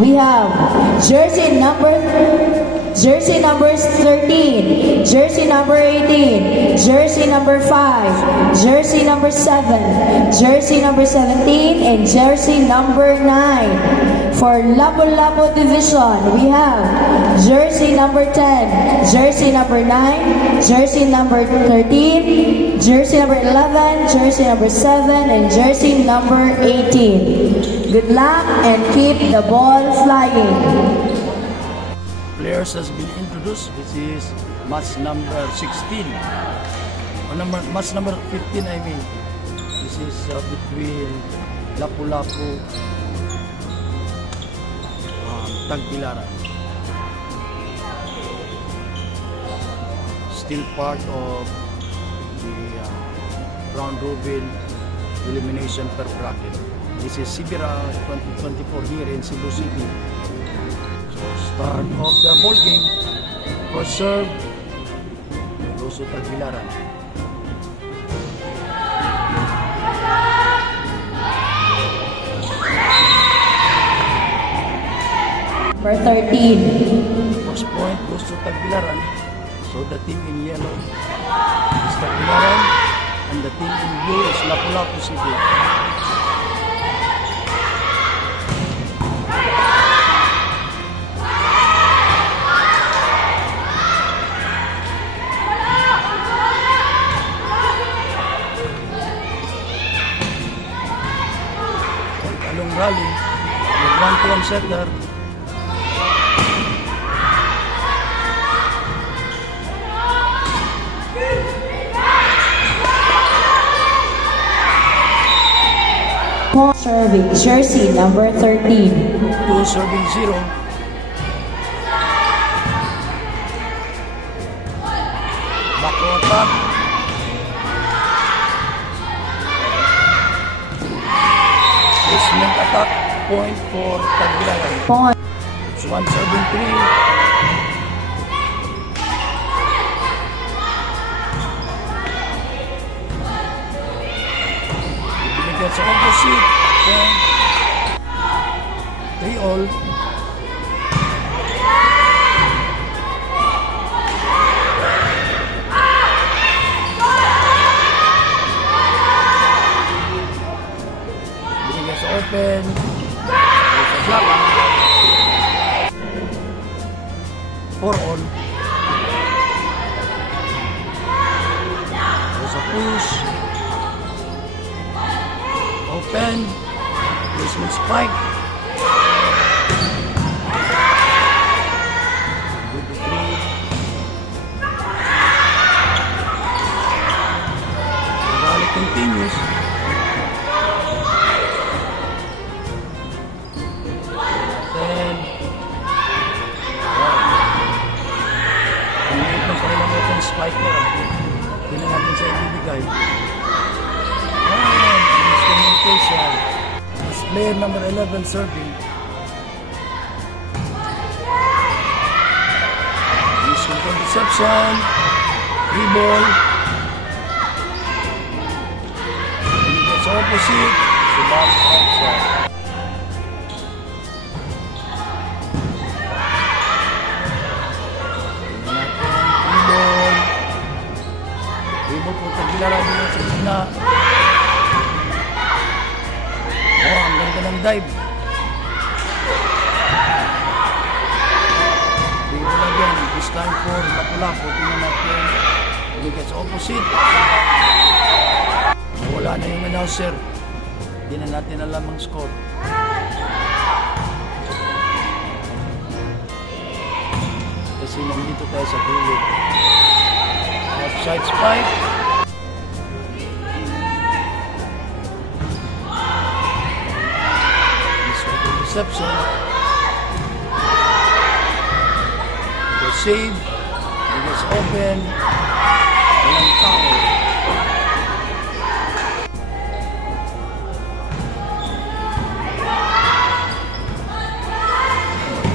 we have jersey numbers 13, jersey number 18, jersey number 5, jersey number 7, jersey number 17, and jersey number 9. For Lapu-Lapu division, we have jersey number 10, jersey number 9, jersey number 13, jersey number 11, jersey number 7, and jersey number 18. Good luck and keep the ball flying. Players has been introduced. This is match number 16. Or match number 15, I mean. This is between Lapu-Lapu Tagbilaran. Still part of the round robin elimination per bracket. This is Sibira 2024 here in Cebu City. So start of the ball game. First serve, Rosso Tagbilaran. Number 13. First point goes to Tagbilaran. So the team in yellow is Tagbilaran and the team in blue is Lapu-Lapu City. Talong rally, with 1-2 setter. Serving jersey number 13. 2 serving 0. Back to attack. Placement attack. Point for Tagbilaran. Point. It's 1 serving 3. Binigyan sa opposite. 3 all. Binigyan sa open. Sa block. 4 all. Sa push. Open. Placement spike. Good to 3. The rally continues. Then, kumilit ng kanilang open spike nila. Hindi natin siya ibibigay. Miscommunication. This player number 11 serving. Misconception. Free ball. It's opposite. Subali outside. Free ball. Free ball po Tagbilaran din sa gitna. Oh, ang ganda ng dive. Free ball again. This time for Lapu-Lapu. Tingnan natin. Bigay sa opposite. Wala na yung announcer. Hindi na natin alam ang score. Kasi nandito tayo sa gilid. Offside spike. Reception. The save. It is open. Walang tao.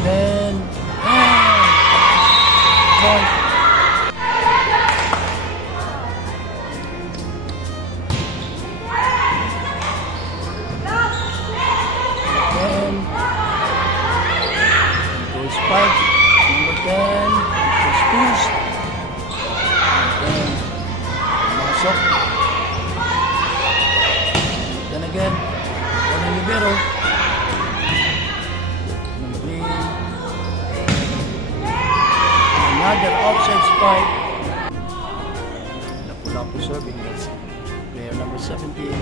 Then, point. Then, push. Then, masok. Then again, one libero. Number 3. Another outside spike. Lapu-Lapu serving. That's player number 17.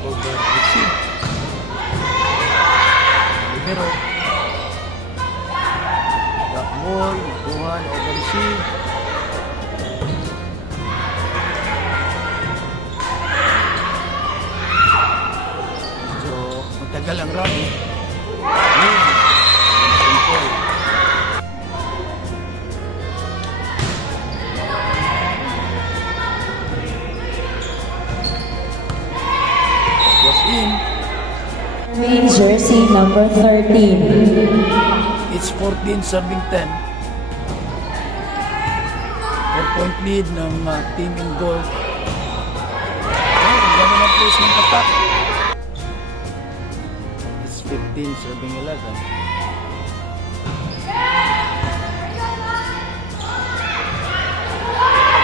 Over receive. Libero. Drop ball. Nakuha. Over receive. So, matagal ang rally. Control. Was in. Jersey number 13. It's 14 serving 10. 4-point lead ng team in gold. Ang ganda ng placement attack. It's 15 serving 11.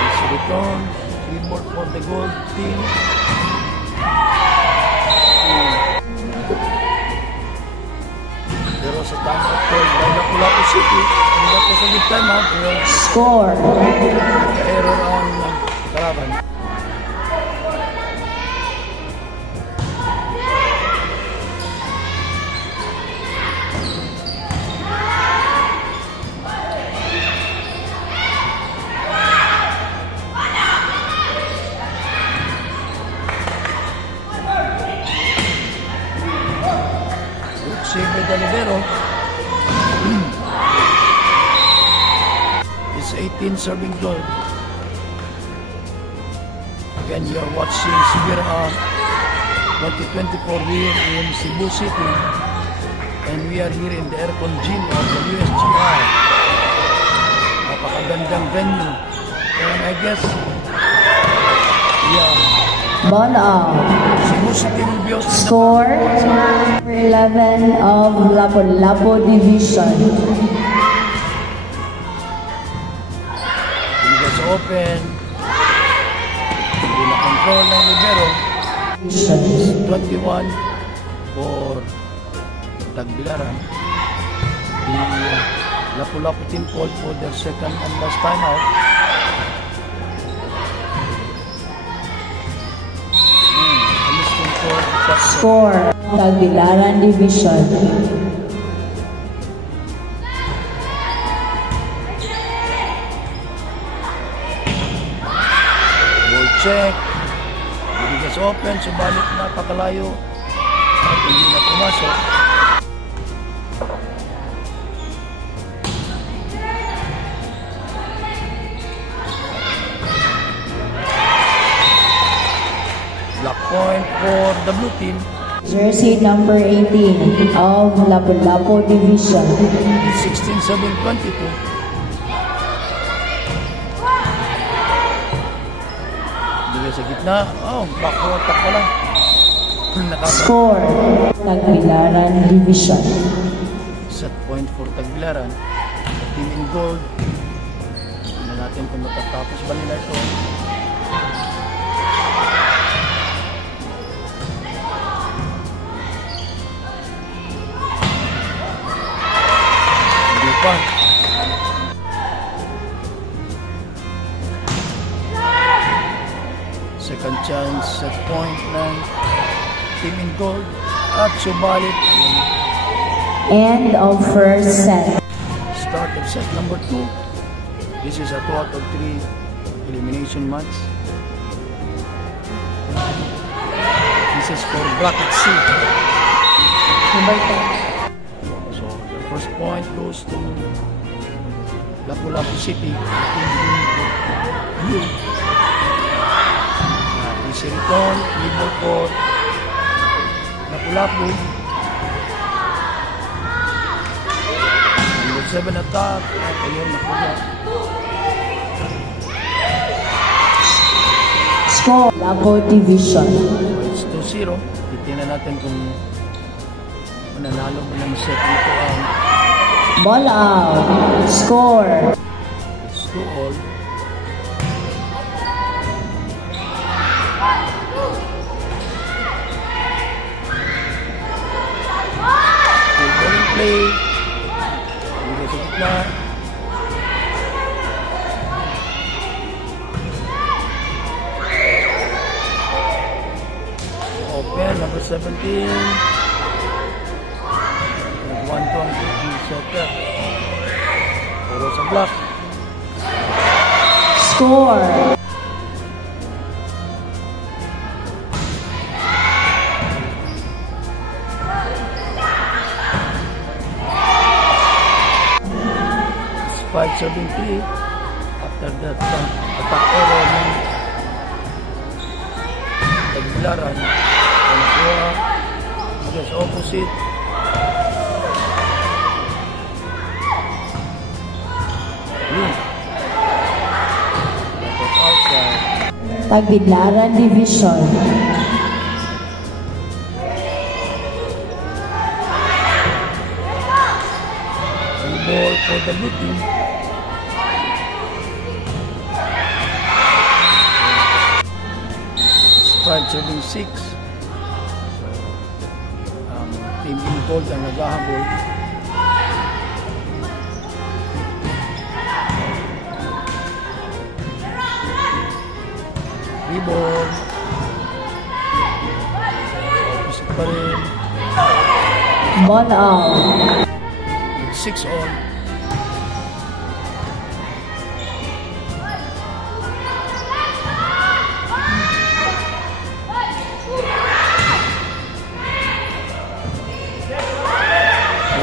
It's return. 3 more for the gold team. Pero sa timeout call by Lapu-Lapu City, ang dapat sa good timeout, Score. error ang kalaban. Save by the libero. It's 18 serving goal. Again, you're watching Sibira 2024 here in Cebu City. And we are here in the aircon gym of the USGR. Napakagandang venue. And I guess, yeah, Ball out. Cebu City will be hosting. Score number 11 of Lapu-Lapu Division. Pinigas open. Hindi na control ng libero. 21 for Tagbilaran. The Lapu-Lapu team called for their second and last timeout. Score Tagbilaran Division. Ball check. Pinigas open. Subalit napakalayo. At hindi na pumasok. Black point for the blue team. Jersey number 18 of Lapu-Lapu Division. It's 16-7-22. Bigay sa gitna. Oh, backward attack pala. Score Tagbilaran Division. Set point for Tagbilaran. Team in gold. Tingnan natin kung matatapos ba nila ito. Hindi pa. Second chance set point ng team in gold. At subalit, End of first set. start of set number 2. This is a 2 out of 3 elimination match. This is for bracket C. Number 10. So the first point goes to Lapu-Lapu City. Blue. Easy return, lead for Lapu-Lapu. Number 7 attack. At ayun, nakuha. Score, Lapo Division. So it's 2-0. Titingnan natin kung mananalo mo ng set ito ang Ball out. Score. it's 2-all. Still ball in play. Bigay sa gitna. Open, number 17. Nag-1-2 ang setter. Pero sa block. Score. It's 5-7-3. After that, attack error ng Tagbilaran. Nakuha. Against opposite. Yun. Tapos outside. Tagbilaran Division. Free ball for the blue team. It's 5-7-6. So, team in gold ang naghahabol. Free ball. Opposite pa rin. Ball out. It's 6-all.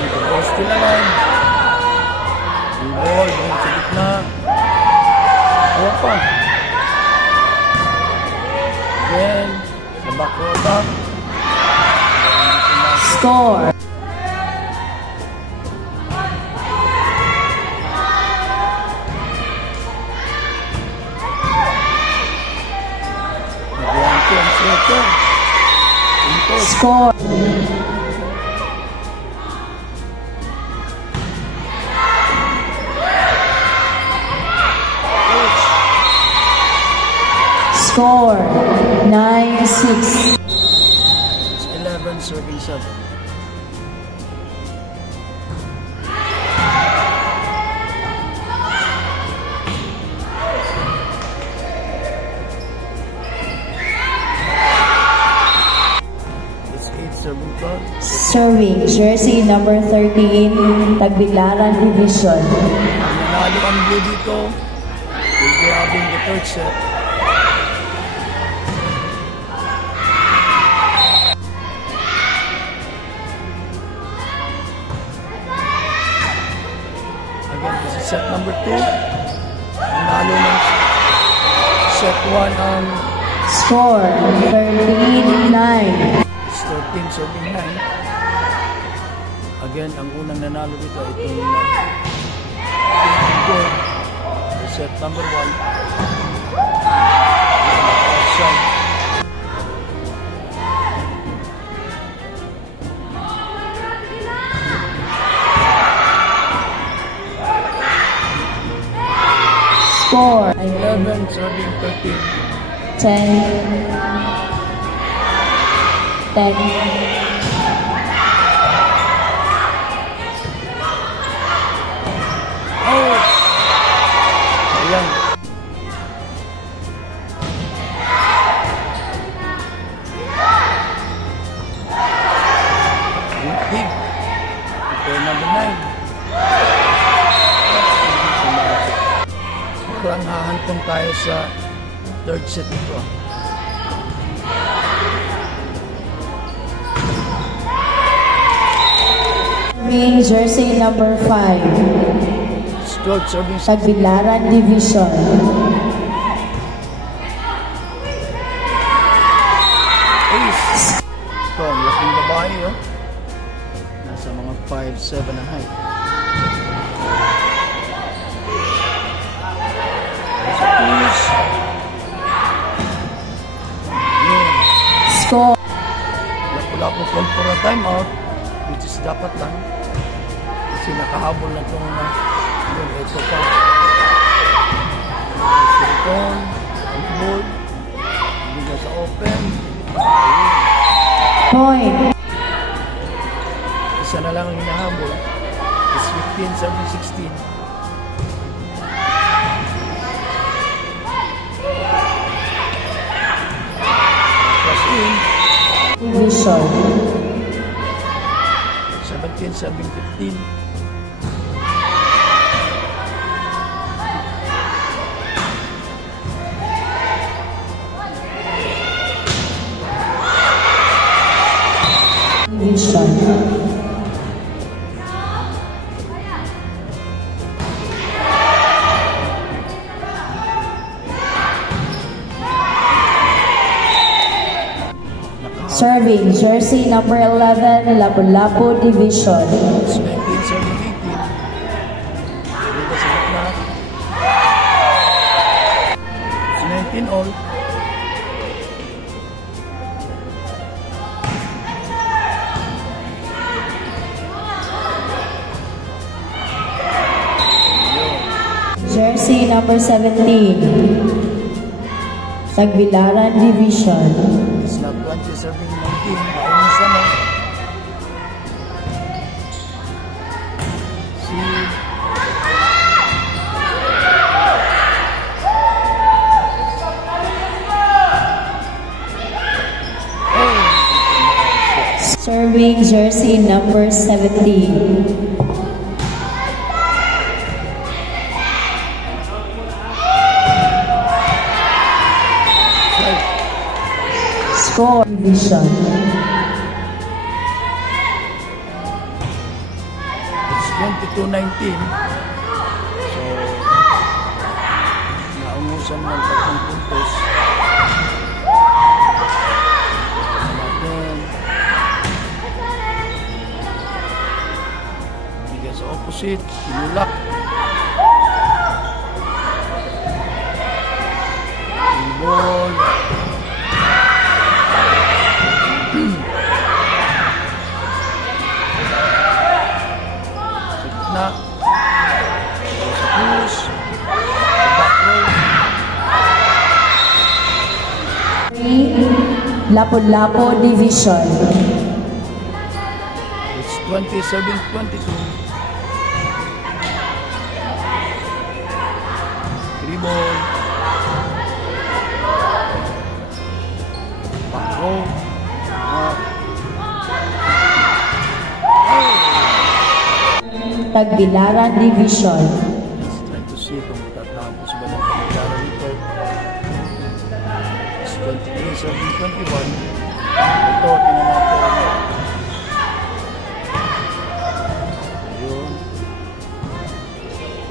The ball still alive. Free ball, doon sa gitna. Kuha pa. Again, sa back row back. Score. Nag-1-2 ang setter. Ito. Score. Score. 9-6. It's 11 serving sub. It's 8 serving club. Serving jersey number 13, Tagbilaran Division. Ang nanalo ang blue dito will be having the third set. Again, this is set number 2. Nanalo ng set 1 ang Score 13-9. 13 serving 9. Again, ang unang nanalo dito ay itong goal. Set number 1. Outside. Score 11 serving 13. 10. 10. Oh! Ayan. Big. Ito number 9. Parang hahantong tayo sa third set ito. Serving jersey number 5, Third serving set. Tagbilaran Division. Ace. Ito, ang laking babae, oh. Nasa mga 5'7" na height. Sa twos. Score. Wala po call for a timeout, which is dapat lang. Kasi nakahabol na itong yung ito pa. Silicon, ball, hindi sa open. Point. Isa na lang ang hinahabol. It's 15-16. Plus in. Division. 17-15. Division. Serving, jersey number 11, Lapu-Lapu Division. It's 19-18. Dito sa gitna. It's 19 all. Jersey number 17, Tagbilaran Division. It's not 20 serving 19. Maunus na. Si Serving, jersey number 17. Score. Division. It's 22-19. So, naungusan ng 3 puntos. Natin. Bigyan sa opposite. Tinulak. Ball. Na sa push sa back row. Lapu-Lapu Division. It's 27-22. Three ball back row. Tagbilaran Division. Let's try to see kung tatapos ba ng pagkara nito. It's 23-21. Ito, tingnan natin. Ayun.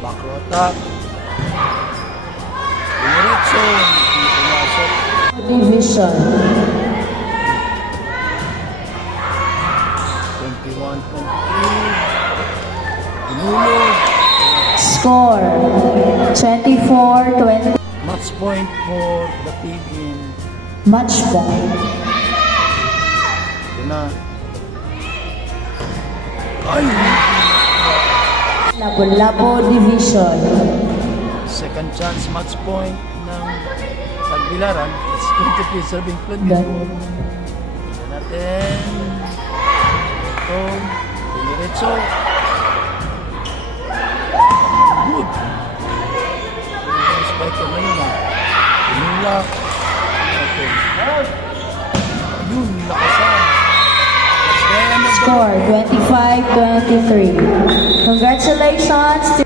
Back row attack. Diretso. Hindi pumasok. Division. 21-23. Pinulog. Score. 24-20. Match point for the team in Match point. ito na. Ay! Lapu-Lapu Division. Second chance match point ng Tagbilaran. It's 23 serving 24. Ganun. Tignan natin. Ito. Diretso. Good. Spike ko na yun ah. Pinulak. Okay. Ayun, lakasan. That's the end of the Score 25-23. Congratulations to